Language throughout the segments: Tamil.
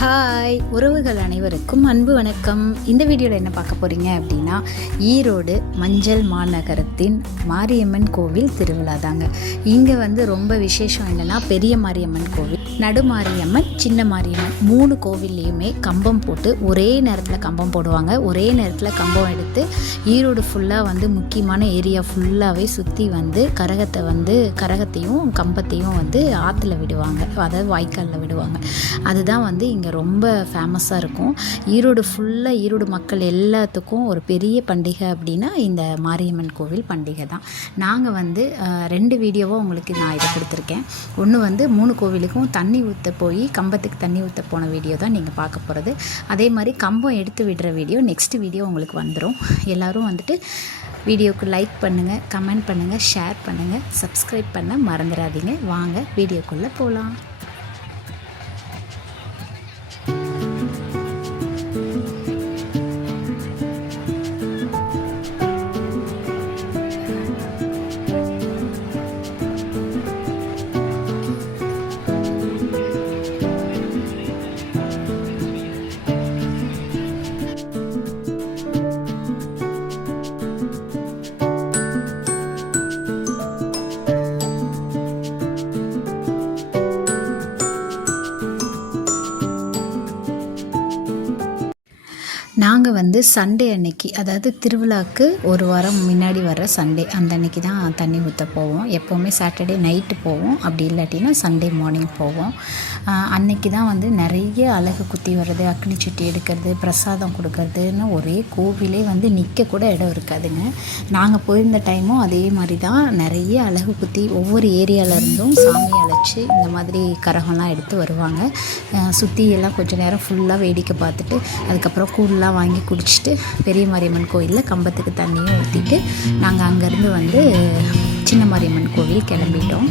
ஹாய் உறவுகள் அனைவருக்கும் அன்பு வணக்கம். இந்த வீடியோவில் என்ன பார்க்க போகிறீங்க அப்படின்னா, ஈரோடு மஞ்சள் மாநகரத்தின் மாரியம்மன் கோவில் திருவிழா தாங்க. இங்கே ரொம்ப விசேஷம் என்னென்னா, பெரிய மாரியம்மன் கோவில், நடு மாரியம்மன், சின்ன மாரியம்மன் 3 கோவில்லையுமே கம்பம் போட்டு ஒரே நேரத்தில் கம்பம் போடுவாங்க. ஒரே நேரத்தில் கம்பம் எடுத்து ஈரோடு ஃபுல்லாக முக்கியமான ஏரியா ஃபுல்லாகவே சுற்றி கரகத்தையும் கம்பத்தையும் ஆற்றுல விடுவாங்க, அதாவது வாய்க்காலில் விடுவாங்க. அதுதான் இங்கே ரொம்ப ஃபேமஸாக இருக்கும். ஈரோடு ஃபுல்லாக ஈரோடு மக்கள் எல்லாத்துக்கும் ஒரு பெரிய பண்டிகை அப்படின்னா இந்த மாரியம்மன் கோவில் பண்டிகை தான். நாங்கள் 2 வீடியோவை உங்களுக்கு நான் இதை கொடுத்துருக்கேன். ஒன்று 3 கோவிலுக்கும் தண்ணி ஊற்ற போய் கம்பத்துக்கு தண்ணி ஊற்ற போன வீடியோ தான் நீங்கள் பார்க்க போகிறது. அதே மாதிரி கம்பம் எடுத்து விடுற வீடியோ நெக்ஸ்ட் வீடியோ உங்களுக்கு வந்துடும். எல்லோரும் வீடியோவுக்கு லைக் பண்ணுங்கள், கமெண்ட் பண்ணுங்கள், ஷேர் பண்ணுங்கள், சப்ஸ்கிரைப் பண்ண மறந்துடாதீங்க. வாங்க வீடியோக்குள்ளே போகலாம். நாங்கள் சண்டே அன்னைக்கு, அதாவது திருவிழாவுக்கு ஒரு வாரம் முன்னாடி வர சண்டே, அந்த அன்னைக்கு தான் தண்ணி ஊற்ற போவோம். எப்போவுமே சாட்டர்டே நைட்டு போவோம், அப்படி இல்லாட்டினா சண்டே மார்னிங் போவோம். அன்னைக்கு தான் நிறைய அலகு குத்தி வர்றது, அக்னி சுட்டி எடுக்கிறது, பிரசாதம் கொடுக்கறதுன்னு ஒரே கோவிலே நிற்க கூட இடம் இருக்காதுங்க. நாங்கள் போயிருந்த டைமும் அதே மாதிரி தான். நிறைய அலகு குத்தி ஒவ்வொரு ஏரியாவிலேருந்தும் சாமி அழைச்சி இந்த மாதிரி கரகம்லாம் எடுத்து வருவாங்க. சுற்றி எல்லாம் கொஞ்சம் நேரம் ஃபுல்லாக வேடிக்கை பார்த்துட்டு அதுக்கப்புறம் கூழ்லாம் வாங்கி குடிச்சிட்டு பெரிய மாரியம்மன் கோயிலில் கம்பத்துக்கு தண்ணியும் ஊற்றிட்டு நாங்கள் அங்கேருந்து சின்ன மாரியம்மன் கோவில் கிளம்பிட்டோம்.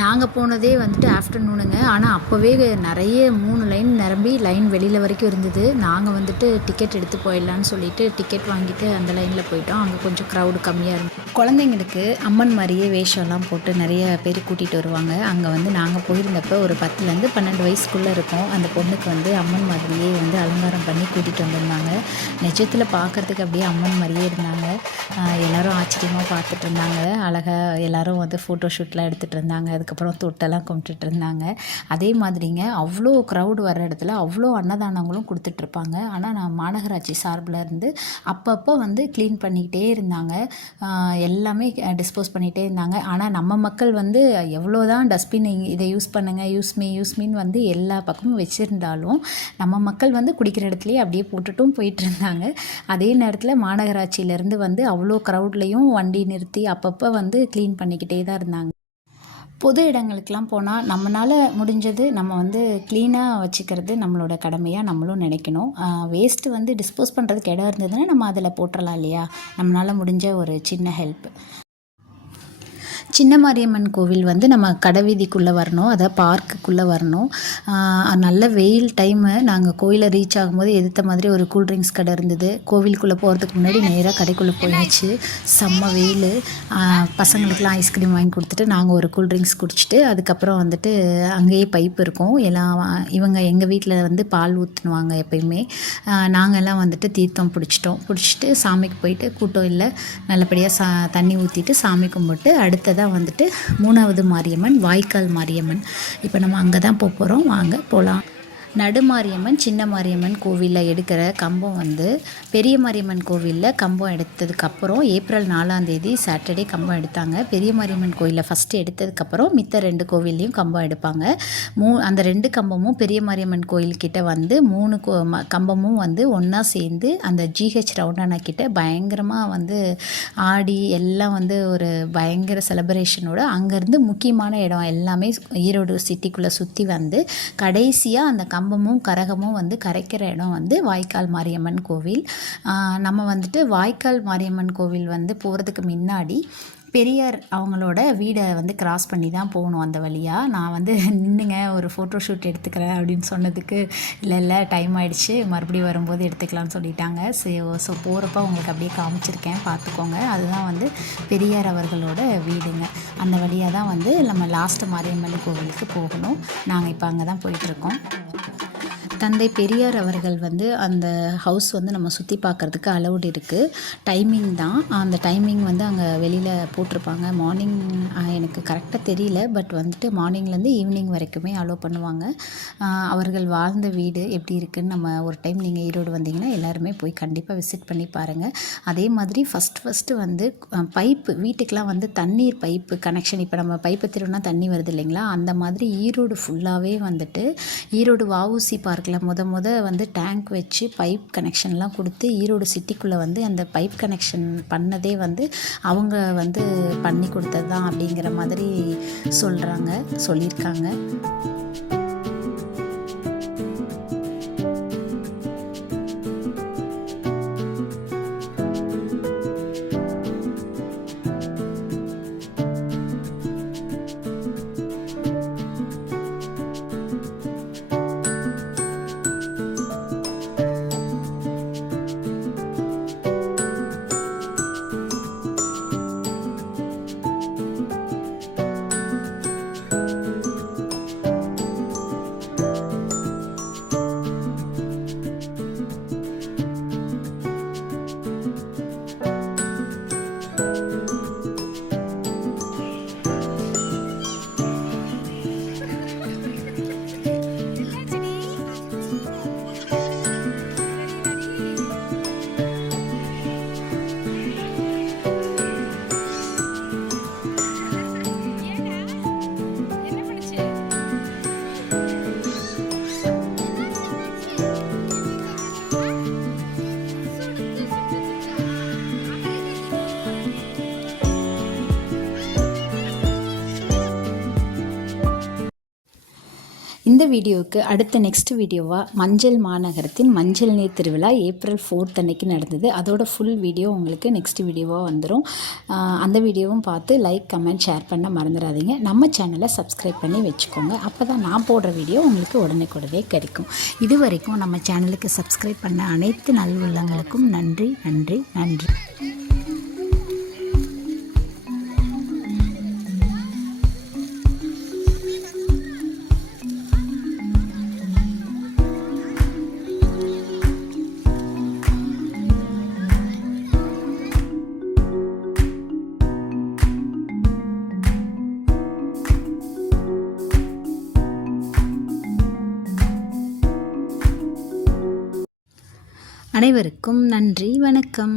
நாங்கள் போனதே ஆஃப்டர்நூனுங்க. ஆனால் அப்போவே நிறைய 3 லைன் நிரம்பி லைன் வெளியில் வரைக்கும் இருந்தது. நாங்கள் டிக்கெட் எடுத்து போயிடலான்னு சொல்லிட்டு டிக்கெட் வாங்கிட்டு அந்த லைனில் போயிட்டோம். அங்கே கொஞ்சம் க்ரௌடு கம்மியாக இருந்துச்சு. குழந்தைங்களுக்கு அம்மன் மாதிரியே வேஷம்லாம் போட்டு நிறைய பேர் கூட்டிகிட்டு வருவாங்க. அங்கே நாங்கள் போயிருந்தப்போ ஒரு 10லேருந்து 12 வயசுக்குள்ளே இருக்கும். அந்த பொண்ணுக்கு அம்மன் மாதிரியே அலங்காரம் பண்ணி கூட்டிகிட்டு வந்திருந்தாங்க. நிஜத்தில் பார்க்குறதுக்கு அப்படியே அம்மன் மாதிரியே இருந்தாங்க. எல்லோரும் ஆச்சரியமாக பார்த்துட்டு இருந்தாங்க. அழகாக எல்லோரும் ஃபோட்டோ ஷூட்லாம் எடுத்துகிட்டு இருந்தாங்க. அதுக்கப்புறம் தொட்டெல்லாம் கும்பிட்டுட்டு இருந்தாங்க. அதே மாதிரிங்க அவ்வளோ க்ரௌடு வர்ற இடத்துல அவ்வளோ அன்னதானங்களும் கொடுத்துட்ருப்பாங்க. ஆனால் நான் மாநகராட்சி சார்பில் இருந்து அப்பப்போ க்ளீன் பண்ணிக்கிட்டே இருந்தாங்க. எல்லாமே டிஸ்போஸ் பண்ணிகிட்டே இருந்தாங்க. ஆனால் நம்ம மக்கள் எவ்வளோ தான் டஸ்ட்பின் இதை யூஸ் பண்ணுங்கள், யூஸ்மீன் எல்லா பக்கமும் வச்சுருந்தாலும் நம்ம மக்கள் குடிக்கிற இடத்துலையே அப்படியே போட்டுட்டும் போயிட்டு இருந்தாங்க. அதே நேரத்தில் மாநகராட்சியிலேருந்து அவ்வளோ க்ரௌட்லேயும் வண்டி நிறுத்தி அப்பப்போ க்ளீன் பண்ணிக்கிட்டே தான் இருந்தாங்க. பொது இடங்களுக்கெலாம் போனால் நம்மளால் முடிஞ்சது நம்ம க்ளீனாக வச்சுக்கிறது நம்மளோட கடமையாக நம்மளும் நினைக்கணும். வேஸ்ட்டு டிஸ்போஸ் பண்ணுறதுக்கு இடம் இருந்ததுன்னா நம்ம அதில் போட்டுடலாம் இல்லையா? நம்மளால் முடிஞ்ச ஒரு சின்ன ஹெல்ப். சின்ன மாரியம்மன் கோவில் வந்து நம்ம கடைவீதிக்குள்ளே வரணும், அதாவது பார்க்குக்குள்ளே வரணும். நல்ல வெயில் டைமு. நாங்கள் கோயிலை ரீச் ஆகும்போது எதிர்த்த மாதிரி ஒரு கூல்ட்ரிங்க்ஸ் கடை இருந்தது. கோவிலுக்குள்ளே போகிறதுக்கு முன்னாடி நேராக கடைக்குள்ளே போயாச்சு. செம்ம வெயில். பசங்களுக்கெலாம் ஐஸ்கிரீம் வாங்கி கொடுத்துட்டு நாங்கள் ஒரு கூல்ட்ரிங்க்ஸ் குடிச்சிட்டு அதுக்கப்புறம் வந்துட்டு அங்கேயே பைப் இருக்கும். எல்லாம் இவங்க எங்கள் வீட்டில் வந்து பால் ஊற்றுனுவாங்க எப்பயுமே. நாங்கள் எல்லாம் வந்துட்டு தீர்த்தம் பிடிச்சிட்டு சாமிக்கு போயிட்டு கூட்டம் இல்லை நல்லபடியாக தண்ணி ஊற்றிட்டு சாமி கும்பிட்டு அடுத்ததாக வந்துட்டு 3வது மாரியம்மன் வாய்க்கால் மாரியம்மன். இப்போ நம்ம அங்கே தான் போகிறோம். வாங்க போகலாம். நடுமாரியம்மன் சின்ன மாரியம்மன் கோவிலில் எடுக்கிற கம்பம் வந்து பெரிய மாரியம்மன் கோவிலில் கம்பம் எடுத்ததுக்கப்புறம் ஏப்ரல் 4ஆம் சாட்டர்டே கம்பம் எடுத்தாங்க. பெரிய மாரியம்மன் கோயிலில் ஃபஸ்ட்டு எடுத்ததுக்கப்புறம் மித்த 2 கோவில்லையும் கம்பம் எடுப்பாங்க. அந்த 2 கம்பமும் பெரிய மாரியம்மன் கோயில்கிட்ட வந்து 3 கம்பமும் வந்து ஒன்றா சேர்ந்து அந்த ஜிஹெச் ரவுண்டானா கிட்ட பயங்கரமாக வந்து ஆடி எல்லாம் வந்து ஒரு பயங்கர செலிப்ரேஷனோட அங்கேருந்து முக்கியமான இடம் எல்லாமே ஈரோடு சிட்டிக்குள்ளே சுற்றி வந்து கடைசியாக அந்த கம்பமும் கரகமும் வந்து கரைக்கிற இடம் வந்து வாய்க்கால் மாரியம்மன் கோவில். நம்ம வந்துட்டு வாய்க்கால் மாரியம்மன் கோவில் வந்து போகிறதுக்கு முன்னாடி பெரியார் அவங்களோட வீடை வந்து கிராஸ் பண்ணி தான் போகணும் அந்த வழியாக. நான் வந்து நின்றுங்க ஒரு ஃபோட்டோ ஷூட் எடுத்துக்கிறேன் அப்படின்னு சொன்னதுக்கு இல்லை டைம் ஆகிடுச்சு மறுபடியும் வரும்போது எடுத்துக்கலாம்னு சொல்லிட்டாங்க. ஸோ போகிறப்ப உங்களுக்கு அப்படியே காமிச்சிருக்கேன் பார்த்துக்கோங்க. அதுதான் வந்து பெரியார் அவர்களோட வீடுங்க. அந்த வழியாக தான் வந்து நம்ம லாஸ்ட்டு மாரியம்மன் கோவிலுக்கு போகணும். நாங்கள் இப்போ அங்கே தான் போயிட்டுருக்கோம். தந்தை பெரியார் அவர்கள் வந்து அந்த ஹவுஸ் வந்து நம்ம சுற்றி பார்க்குறதுக்கு அலௌட் இருக்குது. டைமிங் தான் அந்த டைமிங் வந்து அங்கே வெளியில் போட்டிருப்பாங்க. மார்னிங் எனக்கு கரெக்டாக தெரியல, பட் வந்துட்டு மார்னிங்லேருந்து ஈவினிங் வரைக்குமே அலோவ் பண்ணுவாங்க. அவர்கள் வாழ்ந்த வீடு எப்படி இருக்குதுன்னு நம்ம ஒரு டைம் நீங்கள் ஈரோடு வந்தீங்கன்னா எல்லாருமே போய் கண்டிப்பாக விசிட் பண்ணி பாருங்கள். அதே மாதிரி ஃபஸ்ட்டு வந்து பைப்பு வீட்டுக்கெலாம் வந்து தண்ணீர் பைப்பு கனெக்ஷன் இப்போ நம்ம பைப்பை திருவினா தண்ணி வருது இல்லைங்களா, அந்த மாதிரி ஈரோடு ஃபுல்லாகவே வந்துட்டு ஈரோடு வஉசி பார்க்கில் முத வந்து டேங்க் வச்சு பைப் கனெக்ஷன்லாம் கொடுத்து ஈரோடு சிட்டிக்குள்ளே வந்து அந்த பைப் கனெக்ஷன் பண்ணதே வந்து அவங்க வந்து பண்ணி கொடுத்தது தான் அப்படிங்கிற மாதிரி சொல்லியிருக்காங்க. இந்த வீடியோவுக்கு அடுத்த நெக்ஸ்ட் வீடியோவாக மஞ்சள் மாநகரத்தின் மஞ்சள் நீர் திருவிழா ஏப்ரல் 4 அன்னைக்கு நடந்தது. அதோட ஃபுல் வீடியோ உங்களுக்கு நெக்ஸ்ட் வீடியோவாக வந்துடும். அந்த வீடியோவும் பார்த்து லைக் கமெண்ட் ஷேர் பண்ண மறந்துடாதீங்க. நம்ம சேனலை சப்ஸ்கிரைப் பண்ணி வச்சுக்கோங்க. அப்போ தான் நான் போடுற வீடியோ உங்களுக்கு உடனே கிடைக்கும். இது வரைக்கும் நம்ம சேனலுக்கு சப்ஸ்கிரைப் பண்ண அனைத்து நல்வுள்ளங்களுக்கும் நன்றி. அனைவருக்கும் நன்றி, வணக்கம்.